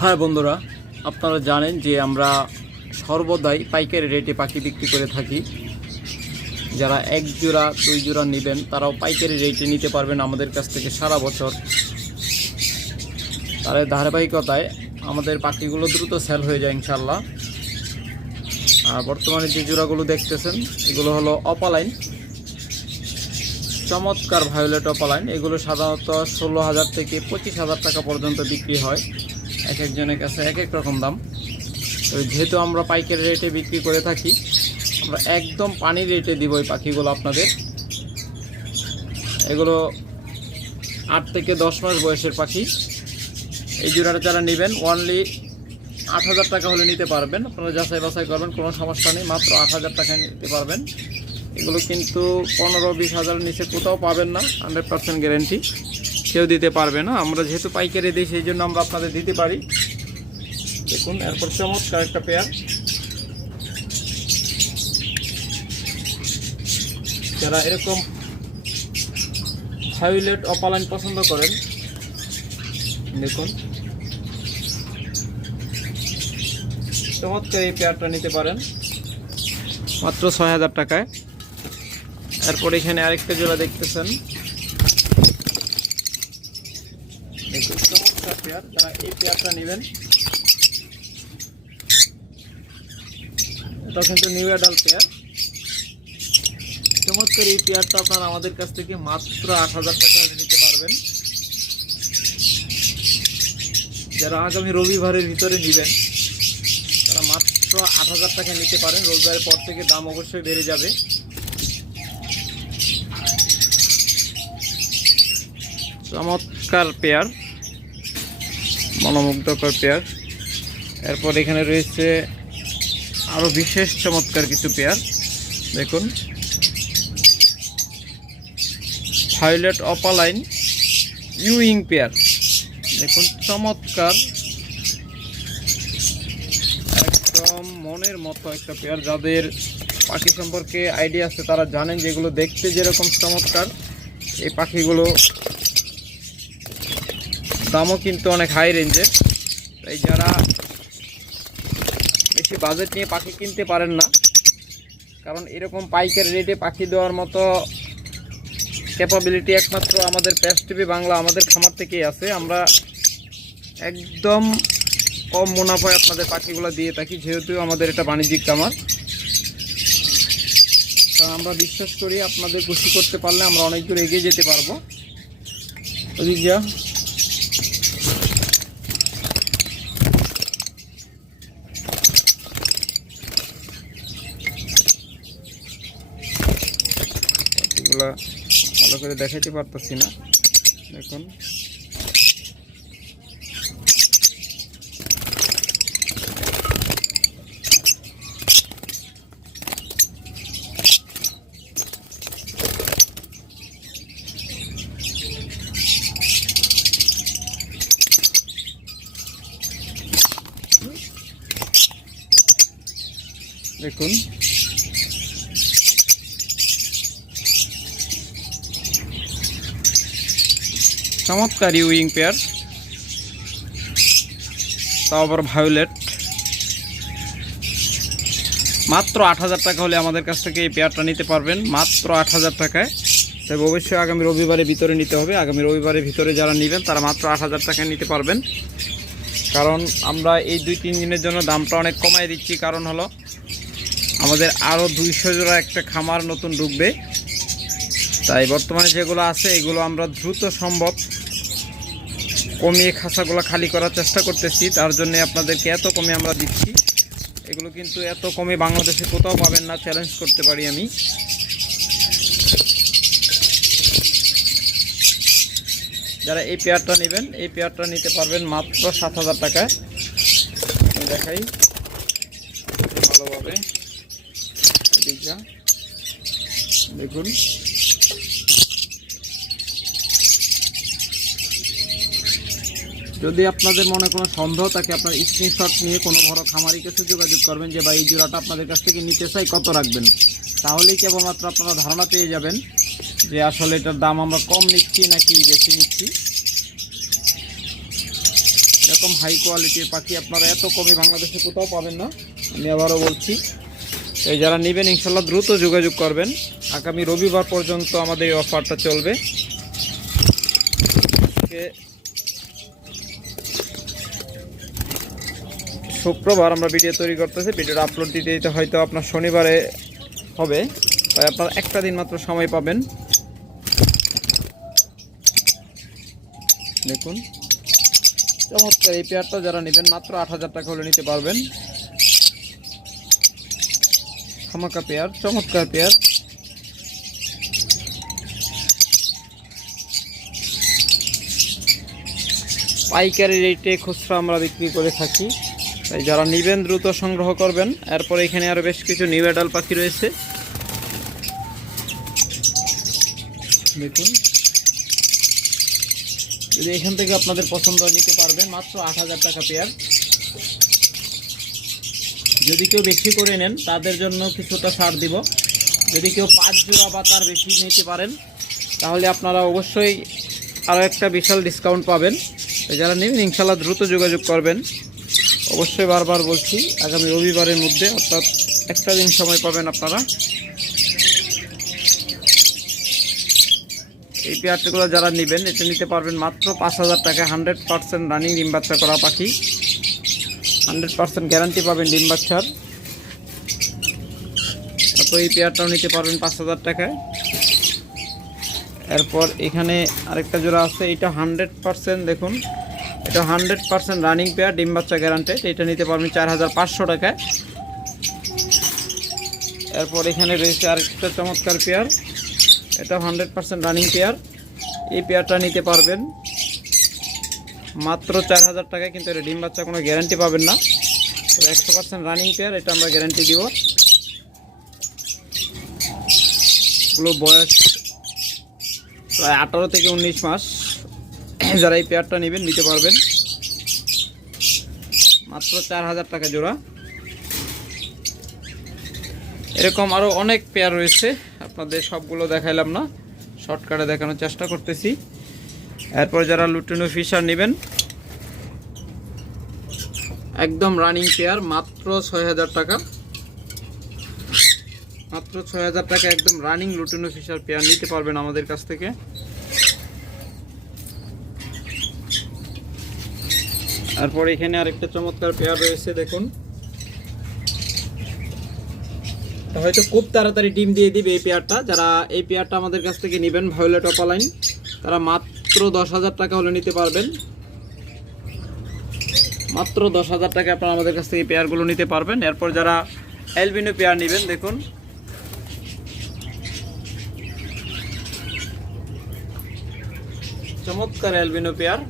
হ্যাঁ বন্ধুরা, আপনারা জানেন যে আমরা সর্বদাই পাইকারি রেটে পাখি বিক্রি করে থাকি। যারা এক জোড়া, দুই জোড়া নেবেন, তারাও পাইকারি রেটে নিতে পারবেন আমাদের কাছ থেকে সারা বছর। তার ধারাবাহিকতায় আমাদের পাখিগুলো দ্রুত সেল হয়ে যায় ইনশাল্লাহ আর বর্তমানে যে জোড়াগুলো দেখতেছেন, এগুলো হলো অপালাইন। চমৎকার ভায়োলেট অপালাইন। এগুলো সাধারণত ষোলো হাজার থেকে পঁচিশ হাজার টাকা পর্যন্ত বিক্রি হয়। এক একজনের কাছে এক এক রকম দাম। তো যেহেতু আমরা পাইকারি রেটে বিক্রি করে থাকি, আমরা একদম পানির রেটে দিব এই পাখিগুলো আপনাদের। এগুলো আট থেকে দশ মাস বয়সের পাখি। এই জোড়াটা যারা নেবেন ওনলি আট হাজার টাকা হলে নিতে পারবেন। আপনারা যাচাই বাছাই করবেন, কোনো সমস্যা নেই, মাত্র আট হাজার টাকা নিতে পারবেন। এগুলো কিন্তু পনেরো বিশ হাজারের নিচে কোথাও পাবেন না হান্ড্রেড পার্সেন্ট গ্যারেন্টি কেউ দিতে পারবে না। আমরা যেহেতু পাইকারি দিই, সেই জন্য আমরা আপনাদের দিতে পারি। দেখুন, এরপর চমৎকার একটা পেয়ার। যারা এরকম ভায়োলেট অপালাইন পছন্দ করেন, দেখুন। চমৎকার এই পেয়ারটা নিতে পারেন। মাত্র ছয় হাজার টাকায়। এরপর এখানে আরেকটা জোড়া দেখতেছেন। পেয়ার যারা এই পেয়ারটা নেবেন এটা কিন্তু নিউ অ্যাডাল পেয়ার চমৎকার এই পেয়ারটা আপনারা আমাদের কাছ থেকে মাত্র আট হাজার টাকা নিতে পারবেন যারা আগামী রবিবারের ভিতরে নেবেন তারা মাত্র আট হাজার টাকা নিতে পারেন রবিবারের পর থেকে দাম অবশ্যই বেড়ে যাবে চমৎকার পেয়ার, মনোমুগ্ধকর পেয়ার। এরপর এখানে রয়েছে আরও বিশেষ চমৎকার কিছু পেয়ার। দেখুন। Violet opaline euwing pair. দেখুন, চমৎকার। একদম মনের মতো একটা পেয়ার। যাদের পাখি সম্পর্কে আইডিয়া আছে, তারা জানেন যেগুলো দেখতে যেরকম চমৎকার, এই পাখিগুলো দামও কিন্তু অনেক হাই রেঞ্জের তাই যারা বেশি বাজেট নিয়ে পাখি কিনতে পারেন না, কারণ এরকম পাইকারি রেটে পাখি দেওয়ার মতো ক্যাপাবিলিটি একমাত্র আমাদের প্যাস টিভি বাংলা আমাদের খামার থেকেই আছে। আমরা একদম কম মুনাফায় আপনাদের পাখিগুলো দিয়ে থাকি, যেহেতু আমাদের এটা বাণিজ্যিক খামার। তো আমরা বিশ্বাস করি আপনাদের খুশি করতে পারলে আমরা অনেক দূর এগিয়ে যেতে পারব। যা। এগুলা ভালো করে দেখাইতে পারতেছি না। দেখুন। দেখুন। চমৎকার উইং পেয়ার। তাও আবার ভায়োলেট। মাত্র আট হাজার টাকা হলে আমাদের কাছ থেকে এই পেয়ারটা নিতে পারবেন। মাত্র আট হাজার টাকায়। তবে অবশ্যই আগামী রবিবারের ভিতরে নিতে হবে। আগামী রবিবারের ভিতরে যারা নেবেন, তারা মাত্র আট হাজার টাকায় নিতে পারবেন। কারণ আমরা এই দুই, তিন দিনের জন্য দামটা অনেক কমাই দিচ্ছি। কারণ হলো, আমাদের আরও দুইশো জোড়া একটা খামার নতুন ঢুকবে। তাই বর্তমানে যেগুলো আছে, এগুলো আমরা দ্রুত সম্ভব কমিয়ে খাঁচাগুলো খালি করার চেষ্টা করতেছি। তার জন্য আপনাদেরকে এত কমে আমরা দিচ্ছি। এগুলো কিন্তু এত কমে বাংলাদেশে কোথাও পাবেন না চ্যালেঞ্জ করতে পারি আমি। যারা এই পেয়ারটা নেবেন, এই পেয়ারটা নিতে পারবেন মাত্র সাত হাজার টাকায়। দেখাই ভালোভাবে। দেখুন। যদি আপনাদের মনে কোনো সন্দেহ থাকে, আপনার স্ক্রিনশট নিয়ে কোনো বড় খামারি কাছে যোগাযোগ করবেন যে, ভাই, এই জোড়াটা আপনাদের কাছ থেকে নিতে চাই, কত রাখবেন? তাহলেই কেবলমাত্র আপনারা ধারণা পেয়ে যাবেন যে, আসলে এটার দাম আমরা কম নিচ্ছি নাকি বেশি নিচ্ছি। এরকম হাই কোয়ালিটির পাখি আপনারা এত কমে বাংলাদেশে কোথাও পাবেন না। আমি আবারও বলছি, এই যারা নেবেন ইনশাল্লাহ দ্রুত যোগাযোগ করবেন। আগামী রবিবার পর্যন্ত আমাদের এই অফারটা চলবে। শুক্রবার আমরা ভিডিও তৈরি করতেছি। ভিডিওটা আপলোড দিতে দিতে হয়তো আপনার শনিবারে হবে। তাই আপনার একটা দিন মাত্র সময় পাবেন। দেখুন। চমৎকার এই পেয়ারটা যারা নেবেন, মাত্র আট হাজার টাকা হলে নিতে পারবেন। খামাকা পেয়ার চমৎকার পেয়ার পাইকারি রেটে খুচরা আমরা বিক্রি করে থাকি। তাই যারা নেবেন দ্রুত সংগ্রহ করবেন। এরপর এখানে আরও বেশ কিছু নিউ পাখি রয়েছে। দেখুন। যদি এখান থেকে আপনাদের পছন্দ নিতে পারবেন। মাত্র আট হাজার টাকা পেয়ার। যদি কেউ বেশি করে নেন, তাদের জন্য কিছুটা ছাড় দিব। যদি কেউ পাঁচ জোড়া বা তার বেশি নিতে পারেন, তাহলে আপনারা অবশ্যই আরও একটা বিশাল ডিসকাউন্ট পাবেন। যারা নেবেন ইনশাল্লাহ দ্রুত যোগাযোগ করবেন। অবশ্যই বারবার বলছি, আগামী রবিবারের মধ্যে, অর্থাৎ একটা দিন সময় পাবেন আপনারা। এই পেয়ারটিগুলো যারা নেবেন এটা নিতে পারবেন মাত্র পাঁচ হাজার টাকা হান্ড্রেড পার্সেন্ট রানিং ডিম বাচ্চা করা পাখি। হান্ড্রেড পার্সেন্ট গ্যারান্টি পাবেন ডিম বাচ্চার। তারপর এই পেয়ারটাও নিতে পারবেন পাঁচ হাজার টাকায়। এরপর এখানে আরেকটা জোড়া আছে, এটা হান্ড্রেড পার্সেন্ট দেখুন। এটা হান্ড্রেড পার্সেন্ট রানিং পেয়ার, ডিম বাচ্চা গ্যারান্টেড এটা নিতে পারবেন চার হাজার পাঁচশো টাকায়। এরপর এখানে রয়েছে আরেকটা চমৎকার পেয়ার, এটা হান্ড্রেড পার্সেন্ট রানিং পেয়ার। এই পেয়ারটা নিতে পারবেন মাত্র চার হাজার টাকায়, কিন্তু এটা ডিম বাচ্চা কোনো গ্যারান্টি পাবেন না। একশো পার্সেন্ট রানিং পেয়ার, এটা আমরা গ্যারান্টি দিব। বয়স প্রায় আঠারো থেকে উনিশ মাস। যারা এই পেয়ারটা নেবেন, নিতে পারবেন। মাত্র চার হাজার টাকা জোড়া। এরকম আরও অনেক পেয়ার রয়েছে, আপনাদের সবগুলো দেখাইলাম না। শর্টকাটে দেখানোর চেষ্টা করতেছি। এরপর যারা লুটিনো ফিশার নেবেন, একদম রানিং পেয়ার, মাত্র ছয় হাজার টাকা। মাত্র ছয় হাজার টাকা একদম রানিং লুটিনো ফিশার পেয়ার নিতে পারবেন আমাদের কাছ থেকে। তারপর এখানে আরেকটা চমৎকার পেয়ার রয়েছে, দেখুন। হয়তো খুব তাড়াতাড়ি ডিম দিয়ে দিবে এই পেয়ারটা। যারা এই পেয়ারটা আমাদের কাছ থেকে নেবেন, ভায়োলেট অপালাইন তারা মাত্র দশ হাজার টাকা হলে নিতে পারবেন। মাত্র দশ হাজার টাকা আপনারা আমাদের কাছ থেকে পেয়ারগুলো নিতে পারবেন। এরপর যারা অ্যালবিনো পেয়ার নেবেন, দেখুন। চমৎকার অ্যালবিনো পেয়ার।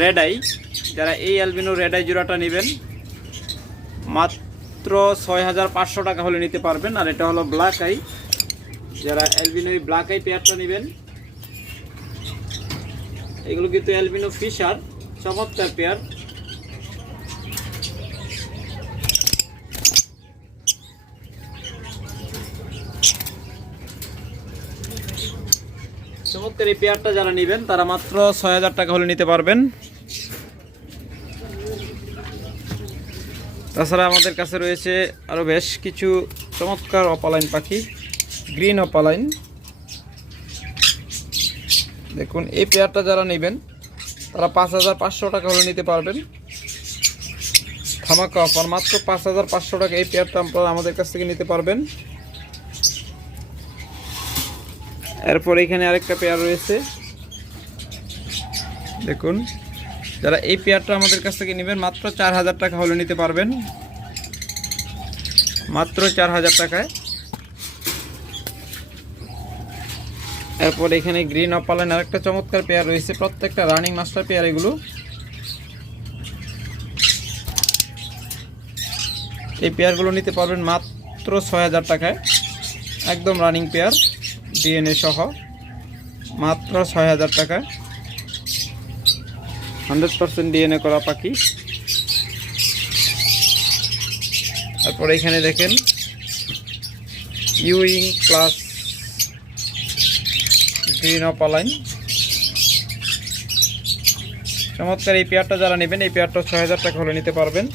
রেড আই যারা এই অ্যালবিনো রেড আই জোড়াটা নেবেন, মাত্র ছয় হাজার পাঁচশো টাকা হলে নিতে পারবেন, আর এটা হলো ব্ল্যাক আই যারা অ্যালবিনো এই ব্ল্যাক আই পেয়ারটা নেবেন, এগুলো কিন্তু অ্যালবিনো ফিশার চমৎকার পেয়ার চমৎকার এই পেয়ারটা যারা নেবেন, তারা মাত্র ছয় হাজার টাকা হলে নিতে পারবেন। তাছাড়া আমাদের কাছে রয়েছে আরও বেশ কিছু চমৎকার অপালাইন পাখি, গ্রিন অপালাইন। দেখুন, এই পেয়ারটা যারা নেবেন, তারা পাঁচ হাজার পাঁচশো টাকা হলে নিতে পারবেন। থামাকা অফার, মাত্র পাঁচ হাজার পাঁচশো টাকা এই পেয়ারটা আপনারা আমাদের কাছ থেকে নিতে পারবেন। এরপর এখানে আরেকটা পেয়ার রয়েছে। দেখুন যারা এই পেয়ারটা আমাদের কাছ থেকে নেবেন, মাত্র চার হাজার টাকা হলে নিতে পারবেন। মাত্র চার হাজার টাকায়। এরপর এখানে গ্রিন অপালাইন আরেকটা চমৎকার পেয়ার রয়েছে। প্রত্যেকটা রানিং মাস্টার পেয়ার এগুলো। এই পেয়ারগুলো নিতে পারবেন মাত্র ছয় হাজার টাকায়। একদম রানিং পেয়ার, ডিএনএ সহ, মাত্র ছয় হাজার টাকা হান্ড্রেড পার্সেন্ট ডিএনএ করা পাখি। তারপর এখানে দেখেন ইউইং প্লাস গ্রিন অপালাইন চমৎকার, এই পেয়ারটা যারা নেবেন, এই পেয়ারটা ছয় হাজার টাকা হলে নিতে পারবেন।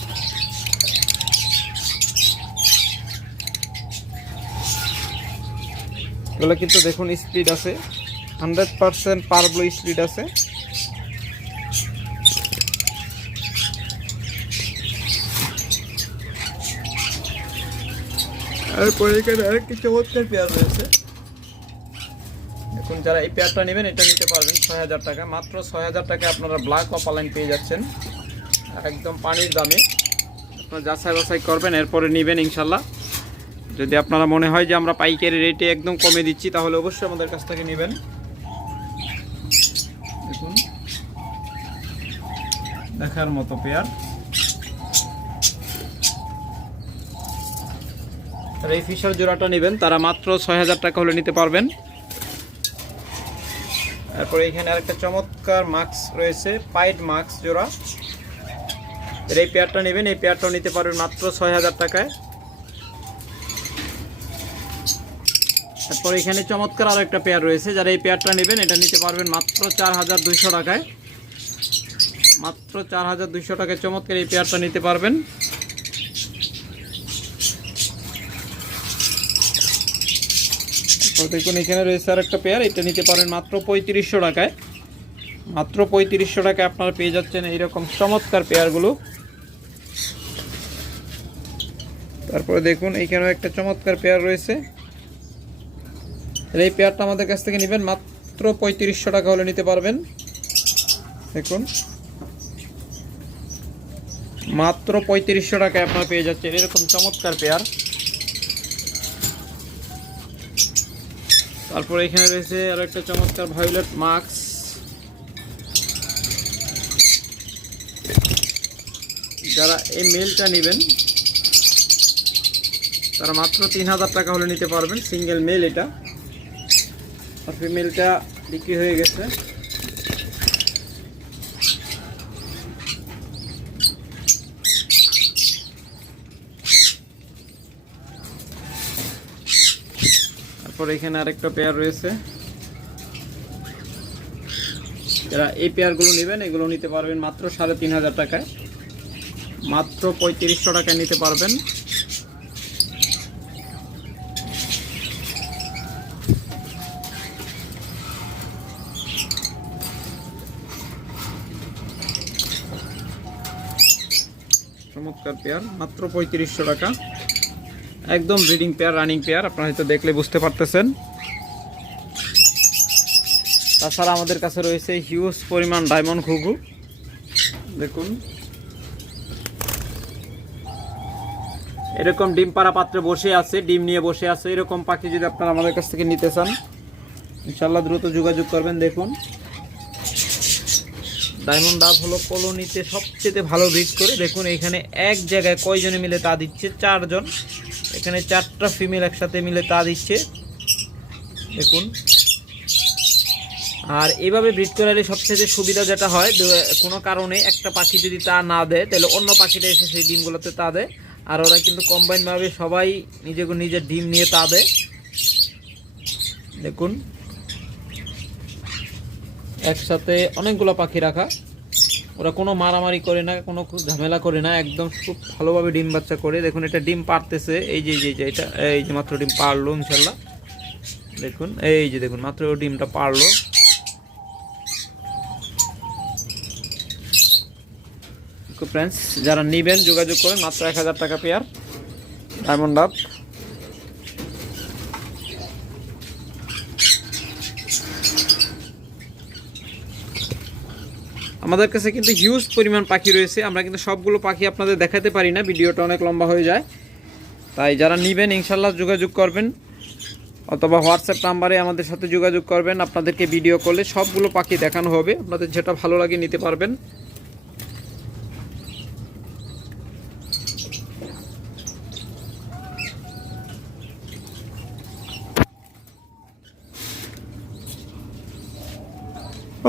এগুলো কিন্তু দেখুন স্পিড আছে। হান্ড্রেড পার্সেন্ট পারব্লো স্পিড আছে। এরপরে এখানে আরেকটি চমৎকার পেয়ার রয়েছে। এখন যারা এই পেয়ারটা নেবেন, এটা নিতে পারবেন ছয় হাজার টাকা। মাত্র ছয় হাজার টাকায় আপনারা ব্ল্যাক অপালাইন পেয়ে যাচ্ছেন। একদম পানির দামে। আপনারা যাচাই বাছাই করবেন, এরপরে নেবেন ইনশাল্লাহ। যদি আপনারা মনে হয় যে আমরা পাইকারি রেটে একদম কমে দিচ্ছি, তাহলে অবশ্যই আমাদের কাছ থেকে নেবেন। দেখুন। দেখার মতো পেয়ার। আর এই ফিশার জোড়াটা নেবেন, তারা মাত্র ছয় হাজার টাকা হলে নিতে পারবেন। তারপরে এখানে আরেকটা চমৎকার মাস্ক রয়েছে, পাইড মাস্ক জোড়া। এর এই পেয়ারটা নেবেন, এই পেয়ারটাও নিতে পারবেন মাত্র ছয় হাজার টাকায়। তারপর এখানে চমৎকার আরও একটা পেয়ার রয়েছে, যারা এই পেয়ারটা নেবেন, এটা নিতে পারবেন মাত্র চার হাজার দুইশো টাকায়। মাত্র চার হাজার দুইশো টাকায় চমৎকার এই পেয়ারটা নিতে পারবেন। তো দেখুন, এখানে রয়েছে আর একটা পেয়ার এটা নিতে পারেন মাত্র পঁয়ত্রিশশো টাকায়। মাত্র পঁয়ত্রিশশো টাকায় আপনারা পেয়ে যাচ্ছেন এইরকম চমৎকার পেয়ারগুলো তারপরে দেখুন এইখানেও একটা চমৎকার পেয়ার রয়েছে। এই পেয়ারটা আমাদের কাছ থেকে নেবেন, মাত্র পঁয়ত্রিশশো টাকা হলে নিতে পারবেন। দেখুন। মাত্র পঁয়ত্রিশশো টাকায় আপনারা পেয়ে যাচ্ছেন এরকম চমৎকার পেয়ার তারপরে এখানে রয়েছে আরও একটা চমৎকার ভায়োলেট মাস্ক যারা এই মেলটা নেবেন, তারা মাত্র তিন হাজার টাকা হলে নিতে পারবেন। সিঙ্গেল মেল এটা। আর ফিমেলটা বিক্রি হয়ে গেছে। তারপর এখানে আরেকটা পেয়ার রয়েছে। যারা এই পেয়ারগুলো নেবেন, এগুলো নিতে পারবেন মাত্র সাড়ে তিন হাজার টাকায়। মাত্র পঁয়ত্রিশশো টাকায় নিতে পারবেন। চমৎকার পেয়ার মাত্র পঁয়ত্রিশশো টাকা। একদম ব্রিডিং পেয়ার রানিং পেয়ার আপনারা হয়তো দেখলে বুঝতে পারতেছেন। তাছাড়া আমাদের কাছে রয়েছে হিউজ পরিমাণ ডায়মন্ড ঘুঘু। দেখুন। এরকম ডিম পাড়া পাত্রে বসে আছে, ডিম নিয়ে বসে আছে। এরকম পাখি যদি আপনারা আমাদের কাছ থেকে নিতে চান ইনশাল্লাহ দ্রুত যোগাযোগ করবেন, দেখুন। ডায়মন্ড ডাব হলো কলোনিতে সবচেয়ে ভালো ব্রিড করে। দেখুন, এখানে এক জায়গায় কয়জনে মিলে তা দিচ্ছে? চারজন। এখানে চারটা ফিমেল একসাথে মিলে তা দিচ্ছে। দেখুন। আর এভাবে ব্রিড করালে সবচেয়ে সুবিধা যেটা হয় কোনো কারণে একটা পাখি যদি তা না দেয়, তাহলে অন্য পাখিটা এসে সেই ডিমগুলোতে তা দেয়। আর ওরা কিন্তু কম্বাইনভাবে সবাই নিজে নিজের ডিম নিয়ে তা দেয়। দেখুন। একসাথে অনেকগুলো পাখি রাখা। ওরা কোনো মারামারি করে না, কোনো ঝামেলা করে না, একদম খুব ভালোভাবে ডিম বাচ্চা করে। দেখুন, এটা ডিম পারতেছে এই যে যে এটা, এই যে মাত্র ডিম পারল ইনশাল্লাহ। দেখুন, এই যে দেখুন, মাত্র ডিমটা পারল ফ্রেন্ডস যারা নিবেন, যোগাযোগ করেন, মাত্র এক হাজার টাকা পেয়ার ডায়মন্ড আপ আমাদের কাছে কিন্তু হিউজ পরিমাণ পাখি রয়েছে। আমরা কিন্তু সবগুলো পাখি আপনাদের দেখাতে পারি না, ভিডিওটা অনেক লম্বা হয়ে যায়। তাই যারা নেবেন ইনশাল্লাহ যোগাযোগ করবেন, অথবা হোয়াটসঅ্যাপ নাম্বারে আমাদের সাথে যোগাযোগ করবেন। আপনাদেরকে ভিডিও করলে সবগুলো পাখি দেখানো হবে। আপনাদের যেটা ভালো লাগে নিতে পারবেন।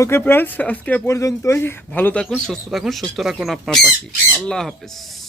ওকে ফ্রেন্ডস আজকে পর্যন্তই। ভালো থাকুন সুস্থ থাকুন সুস্থ রাখুন আপনার পাখি। আল্লাহ হাফেজ।